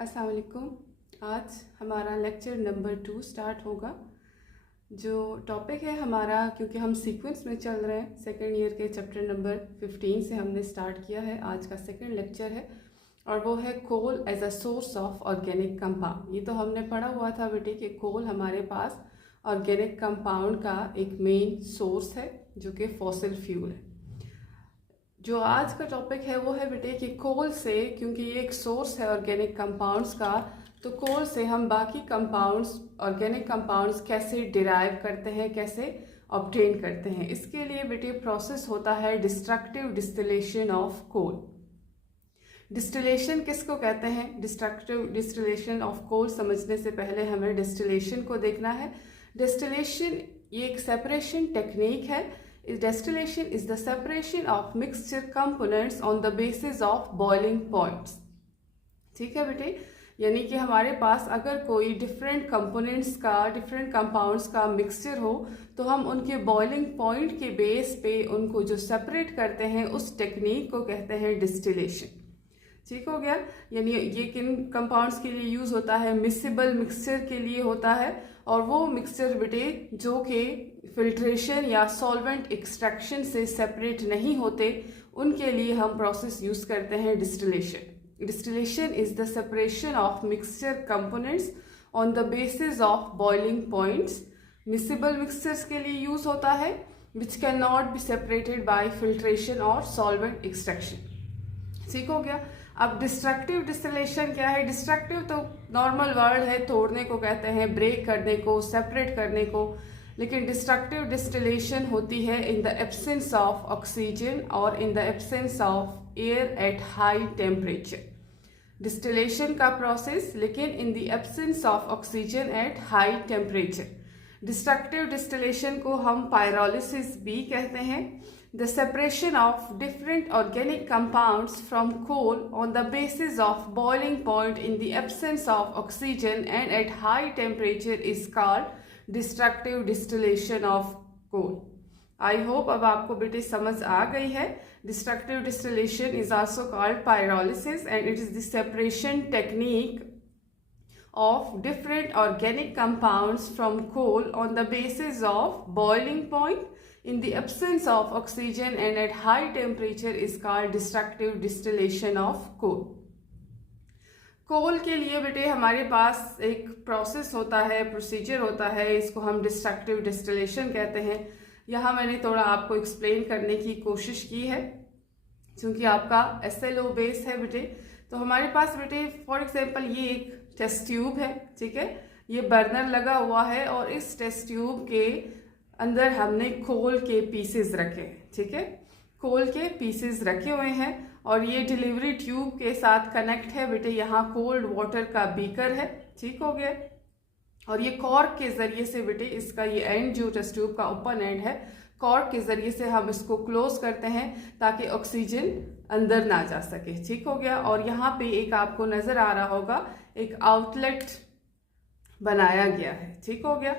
अस्सलाम वालेकुम। आज हमारा लेक्चर नंबर 2 स्टार्ट होगा। जो टॉपिक है हमारा, क्योंकि हम सीक्वेंस में चल रहे हैं, सेकेंड ईयर के चैप्टर नंबर 15 से हमने स्टार्ट किया है। आज का सेकेंड लेक्चर है और वो है coal as a source of organic compound. ये तो हमने पढ़ा हुआ था बेटे कि कोल हमारे पास ऑर्गेनिक कंपाउंड का एक मेन सोर्स है जो कि फॉसिल फ्यूल है। जो आज का टॉपिक है वो है बेटे कि कोल से, क्योंकि ये एक सोर्स है ऑर्गेनिक कंपाउंड्स का, तो कोल से हम बाकी कंपाउंड्स, ऑर्गेनिक कंपाउंड्स कैसे डिराइव करते हैं, कैसे ऑब्टेन करते हैं। इसके लिए बेटे प्रोसेस होता है destructive distillation of coal. Distillation किसको कहते हैं? डिस्ट्रक्टिव डिस्टिलेशन ऑफ कोल समझने से पहले हमें डिस्टिलेशन को देखना है। डिस्टिलेशन ये एक सेपरेशन टेक्निक है। Distillation is the separation of mixture components on the basis of boiling points। ठीक है बेटे, यानी कि हमारे पास अगर कोई डिफरेंट कंपोनेंट्स का, डिफरेंट कंपाउंड्स का मिक्सचर हो तो हम उनके बॉइलिंग पॉइंट के बेस पे उनको जो सेपरेट करते हैं उस टेक्निक को कहते हैं डिस्टिलेशन। ठीक हो गया। यानी ये किन कंपाउंड्स के लिए यूज होता है? मिक्सेबल मिक्सचर के लिए होता है, और वो मिक्सचर बेटे जो कि फिल्ट्रेशन या सॉल्वेंट एक्सट्रैक्शन से सेपरेट नहीं होते, उनके लिए हम प्रोसेस यूज करते हैं distillation. Distillation is the separation of mixture components on the basis of boiling points. Mixable mixtures के लिए यूज होता है which can not be separated by filtration और सॉल्वेंट एक्सट्रैक्शन। ठीक हो गया। अब डिस्ट्रक्टिव डिस्टिलेशन क्या है? डिस्ट्रक्टिव तो नॉर्मल वर्ड है, तोड़ने को कहते हैं, ब्रेक करने को, सेपरेट करने को। लेकिन डिस्ट्रक्टिव डिस्टिलेशन होती है in the absence of oxygen और in the absence of air at high temperature. Distillation का प्रोसेस लेकिन in the absence of oxygen at high temperature. Destructive distillation को हम पायरोलिसिस भी कहते हैं। The separation of different organic compounds from coal on the basis of boiling point in the absence of oxygen and at high temperature is called destructive distillation of coal। I hope अब आपको बेटे समझ आ गई है। Destructive distillation is also called pyrolysis and it is the separation technique of different organic compounds from coal on the basis of boiling point in the absence of oxygen and at high temperature is called destructive distillation of coal। कोल के लिए बेटे हमारे पास एक process होता है, procedure होता है, इसको हम डिस्ट्रक्टिव डिस्टिलेशन कहते हैं। यहाँ मैंने थोड़ा आपको एक्सप्लेन करने की कोशिश की है क्योंकि आपका SLO बेस है बेटे। तो हमारे पास बेटे फॉर एग्जाम्पल ये एक टेस्ट ट्यूब है, ठीक है, ये बर्नर लगा हुआ है और इस टेस्ट ट्यूब के अंदर हमने कोल के पीसेस रखे हैं। ठीक है, कोल के पीसेस रखे हुए हैं और ये डिलीवरी ट्यूब के साथ कनेक्ट है बेटे। यहाँ कोल्ड वाटर का बीकर है, ठीक हो गया, और ये कॉर्क के जरिए से बेटे इसका ये एंड जो टेस्ट ट्यूब का ओपन एंड है, कॉर्क के जरिए से हम इसको क्लोज करते हैं ताकि ऑक्सीजन अंदर ना जा सके। ठीक हो गया। और यहाँ पे एक आपको नजर आ रहा होगा एक आउटलेट बनाया गया है। ठीक हो गया।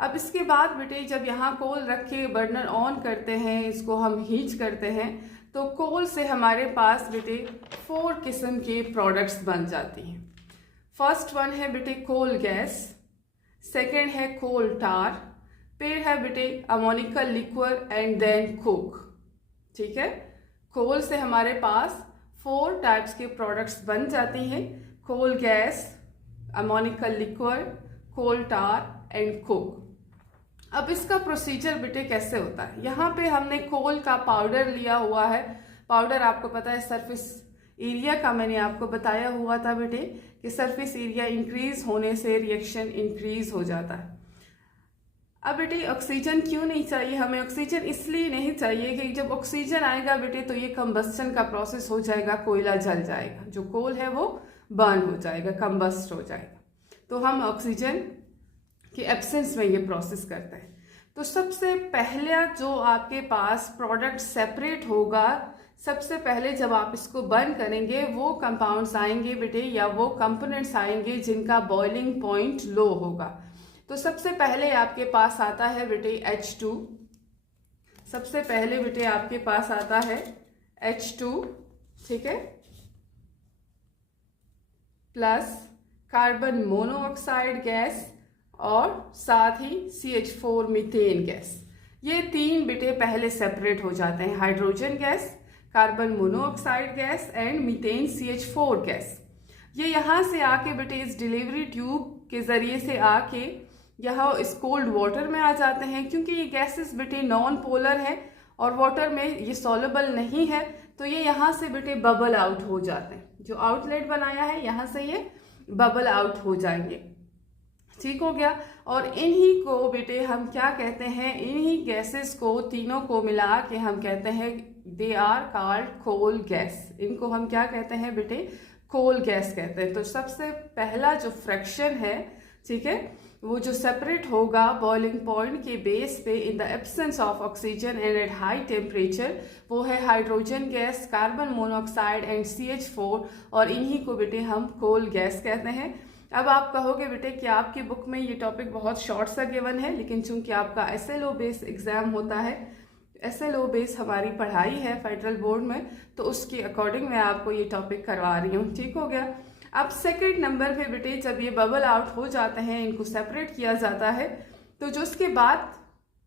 अब इसके बाद बेटे जब यहाँ कोल रख के बर्नर ऑन करते हैं, इसको हम हीट करते हैं, तो कोल से हमारे पास बेटे 4 किस्म के प्रोडक्ट्स बन जाती हैं। फर्स्ट वन है बेटे कोल गैस, सेकेंड है कोल टार, फिर है बेटे ammoniacal liquor and then coke. ठीक है, कोल से हमारे पास 4 टाइप्स के प्रोडक्ट्स बन जाती हैं, coal gas, ammoniacal liquor, coal tar and coke. अब इसका प्रोसीजर बेटे कैसे होता है? यहाँ पे हमने कोल का पाउडर लिया हुआ है। पाउडर आपको पता है सरफेस एरिया का, मैंने आपको बताया हुआ था बेटे कि सरफेस एरिया इंक्रीज होने से रिएक्शन इंक्रीज हो जाता है। अब बेटे ऑक्सीजन क्यों नहीं चाहिए हमें? ऑक्सीजन इसलिए नहीं चाहिए कि जब ऑक्सीजन आएगा बेटे तो ये कंबस्टन का प्रोसेस हो जाएगा, कोयला जल जाएगा, जो कोल है वो बर्न हो जाएगा, कंबस्ट हो जाएगा। तो हम ऑक्सीजन के एब्सेंस में ये प्रोसेस करते हैं। तो सबसे पहले जो आपके पास प्रोडक्ट सेपरेट होगा, सबसे पहले जब आप इसको बर्न करेंगे वो कंपाउंड्स आएंगे बेटे, या वो कंपोनेंट्स आएंगे जिनका बॉइलिंग पॉइंट लो होगा। तो सबसे पहले आपके पास आता है बेटे H2। सबसे पहले बेटे आपके पास आता है H2, ठीक है। प्लस कार्बन मोनोऑक्साइड गैस और साथ ही CH4 मीथेन गैस। ये तीन बेटे पहले सेपरेट हो जाते हैं, hydrogen gas, carbon monoxide gas and methane CH4 gas. ये यहाँ से आके बेटे इस डिलीवरी ट्यूब के जरिए से आके यहाँ इस कोल्ड वाटर में आ जाते हैं। क्योंकि ये गैसेस बेटे नॉन पोलर है और वाटर में ये सॉल्युबल नहीं है, तो ये यहाँ से बेटे बबल आउट हो जाते हैं। जो आउटलेट बनाया है यहाँ से ये बबल आउट हो जाएंगे। ठीक हो गया। और इन्हीं को बेटे हम क्या कहते हैं, इन्हीं गैसेस को तीनों को मिला के हम कहते हैं they are called coal gas. इनको हम क्या कहते हैं बेटे, कोल गैस कहते हैं। तो सबसे पहला जो फ्रैक्शन है, ठीक है, वो जो सेपरेट होगा बॉइलिंग पॉइंट के बेस पे इन the absence of oxygen and eight high temperature, वो है hydrogen gas, carbon monoxide and CH4, और इन्हीं को बेटे हम कोल गैस कहते हैं। अब आप कहोगे बेटे कि आपकी बुक में ये टॉपिक बहुत शॉर्ट सा गिवन है, लेकिन चूंकि आपका SLO बेस एग्जाम होता है, SLO बेस हमारी पढ़ाई है फेडरल बोर्ड में, तो उसके अकॉर्डिंग मैं आपको ये टॉपिक करवा रही हूँ। ठीक हो गया। अब सेकंड नंबर पे बेटे जब ये बबल आउट हो जाते हैं, इनको सेपरेट किया जाता है, तो जो उसके बाद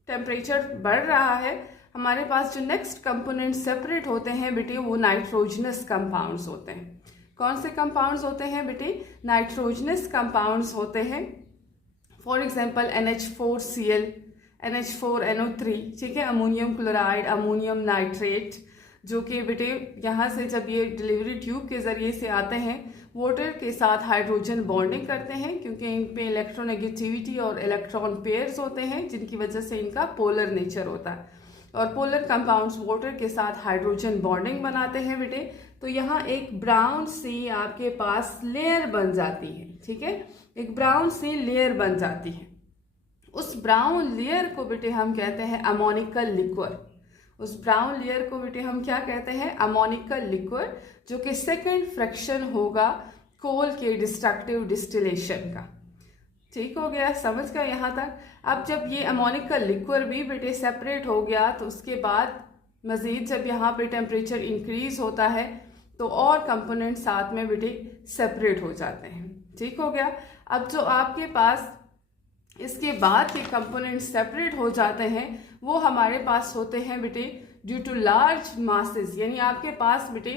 टेम्परेचर बढ़ रहा है, हमारे पास जो नेक्स्ट कंपोनेंट सेपरेट होते हैं बेटे वो नाइट्रोजनस कंपाउंड्स होते हैं। कौन से कंपाउंड्स होते हैं बेटे, नाइट्रोजनस कंपाउंड्स होते हैं। फॉर एग्जांपल NH4Cl, NH4NO3, ठीक है, अमोनियम क्लोराइड, अमोनियम नाइट्रेट, जो कि बेटे यहाँ से जब ये डिलीवरी ट्यूब के जरिए से आते हैं वाटर के साथ हाइड्रोजन बॉन्डिंग करते हैं, क्योंकि इन पे इलेक्ट्रोनेगेटिविटी और इलेक्ट्रॉन पेयर्स होते हैं, जिनकी वजह से इनका पोलर नेचर होता है। और पोलर कंपाउंड्स वाटर के साथ हाइड्रोजन बॉन्डिंग बनाते हैं बेटे। तो यहाँ एक ब्राउन सी आपके पास लेयर बन जाती है, ठीक है, एक ब्राउन सी लेयर बन जाती है। उस ब्राउन लेयर को बेटे हम कहते हैं अमोनिकल लिक्वर। उस ब्राउन लेयर को बेटे हम क्या कहते हैं, अमोनिकल लिक्वर, जो कि सेकंड फ्रैक्शन होगा कोल के डिस्ट्रक्टिव डिस्टिलेशन का। ठीक हो गया, समझ गया यहाँ तक। अब जब ये अमोनिकल लिक्वर भी बेटे सेपरेट हो गया, तो उसके बाद मजीद जब यहाँ पे टेम्परेचर इंक्रीज होता है तो और कंपोनेंट साथ में बेटे सेपरेट हो जाते हैं। ठीक हो गया। अब जो आपके पास इसके बाद के कंपोनेंट सेपरेट हो जाते हैं, वो हमारे पास होते हैं बेटे ड्यू टू लार्ज मासेस, यानी आपके पास बेटे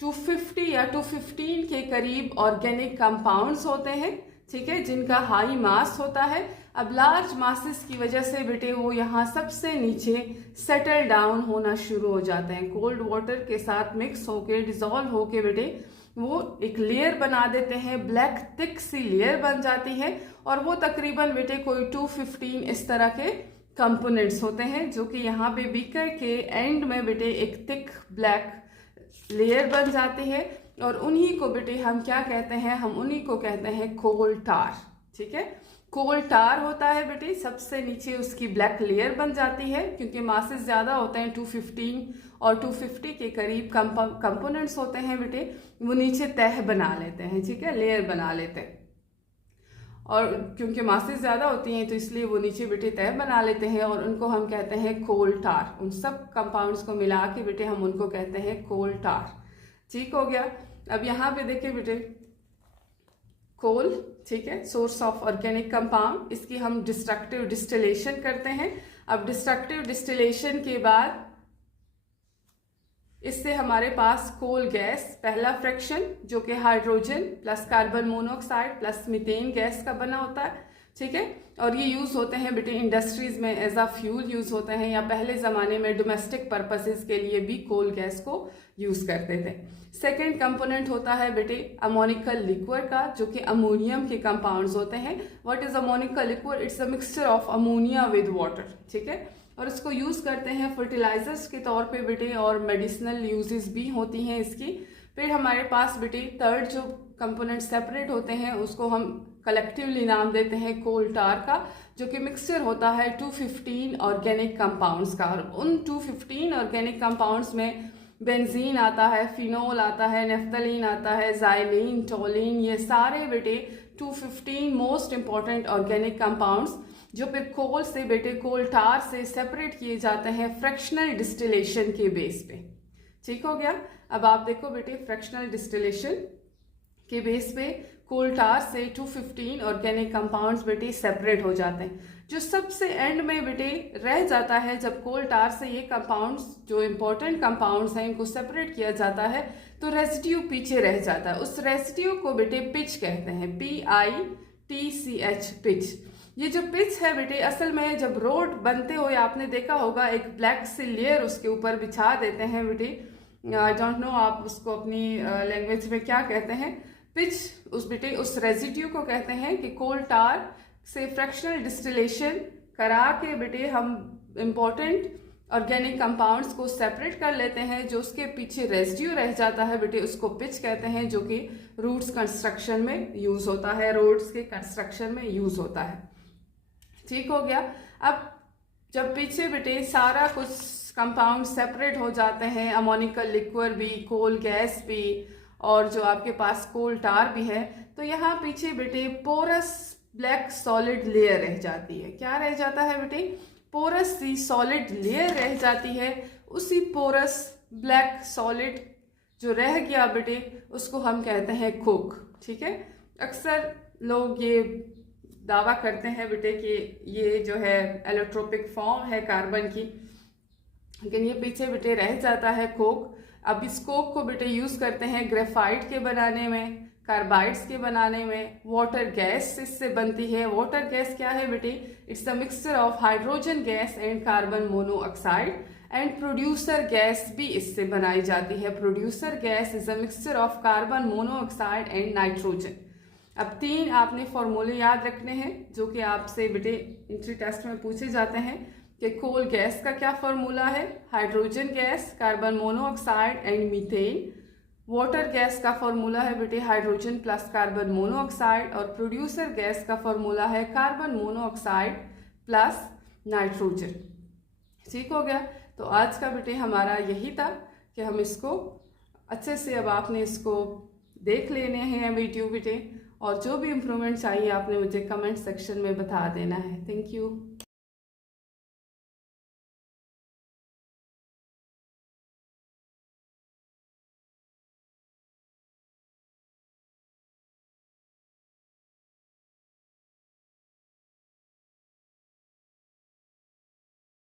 250 या 215 के करीब ऑर्गेनिक कंपाउंड्स होते हैं, ठीक है, जिनका हाई मास होता है। अब लार्ज मासेस की वजह से बेटे वो यहाँ सबसे नीचे सेटल डाउन होना शुरू हो जाते हैं, कोल्ड वाटर के साथ मिक्स होके डिजोल्व होके बेटे वो एक लेयर बना देते हैं, ब्लैक थिक सी लेयर बन जाती है, और वो तकरीबन बेटे कोई 215 इस तरह के कंपोनेंट्स होते हैं, जो कि यहाँ पे बीकर के एंड में बेटे एक थिक ब्लैक लेयर बन जाती है। और उन्हीं को बेटे हम क्या कहते हैं, हम उन्हीं को कहते हैं कोल टार। ठीक है, कोल टार होता है बेटे, सबसे नीचे उसकी ब्लैक लेयर बन जाती है, क्योंकि मासेस ज़्यादा होते हैं, 215 और 250 के करीब कंपोनेंट्स होते हैं बेटे, वो नीचे तह बना लेते हैं, ठीक है, लेयर बना लेते हैं। और क्योंकि मासेस ज़्यादा होती हैं तो इसलिए वो नीचे बेटे तह बना लेते हैं, और उनको हम कहते हैं कोल टार। उन सब कंपाउंड्स को मिला के बेटे हम उनको कहते हैं कोल टार। ठीक हो गया। अब यहाँ पे देखिए बेटे कोल, ठीक है, सोर्स ऑफ ऑर्गेनिक कंपाउंड, इसकी हम डिस्ट्रक्टिव डिस्टिलेशन करते हैं। अब डिस्ट्रक्टिव डिस्टिलेशन के बाद इससे हमारे पास कोल गैस, पहला फ्रैक्शन जो कि hydrogen plus carbon monoxide plus methane gas का बना होता है, ठीक है, और ये यूज होते हैं बेटे इंडस्ट्रीज में एज अ फ्यूल यूज होते हैं, या पहले जमाने में डोमेस्टिक पर्पसेस के लिए भी कोल गैस को यूज करते थे। सेकेंड कंपोनेंट होता है बेटे अमोनिकल लिक्वर का, जो कि अमोनियम के कंपाउंड्स होते हैं। What is ammoniacal liquor? It's a mixture of ammonia with water, ठीक है, और इसको यूज करते हैं फर्टिलाइजर्स के तौर पे बेटे, और मेडिसिनल यूजेस भी होती हैं इसकी। फिर हमारे पास बेटे थर्ड जो कंपोनेंट सेपरेट होते हैं उसको हम कलेक्टिवली नाम देते हैं कोल टार का, जो कि मिक्सचर होता है 215 ऑर्गेनिक कंपाउंड्स का, और उन 215 ऑर्गेनिक कंपाउंड्स में बेंजीन आता है, फिनोल आता है, नेफ्थलीन आता है, जाइलिन, टोलिन, ये सारे बेटे 215 मोस्ट इंपॉर्टेंट ऑर्गेनिक कंपाउंड्स जो फिर कोल से बेटे कोल टार से सेपरेट किए जाते हैं फ्रैक्शनल डिस्टिलेशन के बेस पे। ठीक हो गया। अब आप देखो बेटे फ्रैक्शनल डिस्टिलेशन के बेस पे कोल टार से 215 ऑर्गेनिक कंपाउंड्स बेटे सेपरेट हो जाते हैं। जो सबसे एंड में बेटे रह जाता है, जब कोल टार से ये कंपाउंड्स जो इम्पोर्टेंट कंपाउंड्स हैं इनको सेपरेट किया जाता है तो रेसिड्यू पीछे रह जाता है। उस रेसिड्यू को बेटे पिच कहते हैं, PITCH, पिच। ये जो पिच है बेटे असल में जब रोड बनते हुए आपने देखा होगा एक ब्लैक सी लेयर उसके ऊपर बिछा देते हैं बेटे, आई डोंट नो आप उसको अपनी लैंग्वेज में क्या कहते हैं। पिच उस बेटे उस रेजिड्यू को कहते हैं कि कोल टार से फ्रैक्शनल डिस्टिलेशन करा के बेटे हम इम्पोर्टेंट ऑर्गेनिक कंपाउंड्स को सेपरेट कर लेते हैं। जो उसके पीछे रेजिड्यू रह जाता है बेटे उसको पिच कहते हैं, जो कि रूट्स कंस्ट्रक्शन में यूज होता है, रोड्स के कंस्ट्रक्शन में यूज होता है। ठीक हो गया। अब जब पीछे बेटे सारा कुछ कंपाउंड सेपरेट हो जाते हैं, अमोनिकल लिक्विड भी, कोल गैस भी और जो आपके पास कोल टार भी है, तो यहाँ पीछे बेटे पोरस ब्लैक सॉलिड लेयर रह जाती है। क्या रह जाता है बेटे? पोरस सी सॉलिड लेयर रह जाती है। उसी पोरस ब्लैक सॉलिड जो रह गया बेटे उसको हम कहते हैं कोक। ठीक है। अक्सर लोग ये दावा करते हैं बेटे कि ये जो है एलोट्रोपिक फॉर्म है कार्बन की, लेकिन ये पीछे बेटे रह जाता है कोक। अब इस कोक को बेटे यूज करते हैं ग्रेफाइट के बनाने में, कार्बाइड्स के बनाने में, वाटर गैस इससे बनती है। वाटर गैस क्या है बेटे? It's a mixture of hydrogen gas and carbon monoxide, and producer gas भी इससे बनाई जाती है। Producer gas is a mixture of carbon monoxide and nitrogen. अब 3 आपने फॉर्मूले याद रखने हैं जो कि आपसे बेटे एंट्री टेस्ट में पूछे जाते हैं कि कोल गैस का क्या फॉर्मूला है, hydrogen gas, carbon monoxide and methane. Water gas का फॉर्मूला है बेटे हाइड्रोजन प्लस कार्बन मोनोऑक्साइड, और प्रोड्यूसर गैस का फॉर्मूला है कार्बन मोनोऑक्साइड प्लस नाइट्रोजन। ठीक हो गया। तो आज का बेटे हमारा यही था कि हम इसको अच्छे से, अब आपने इसको देख लेने हैं वीडियो बेटे, और जो भी इम्प्रूवमेंट चाहिए आपने मुझे कमेंट सेक्शन में बता देना है। Thank you.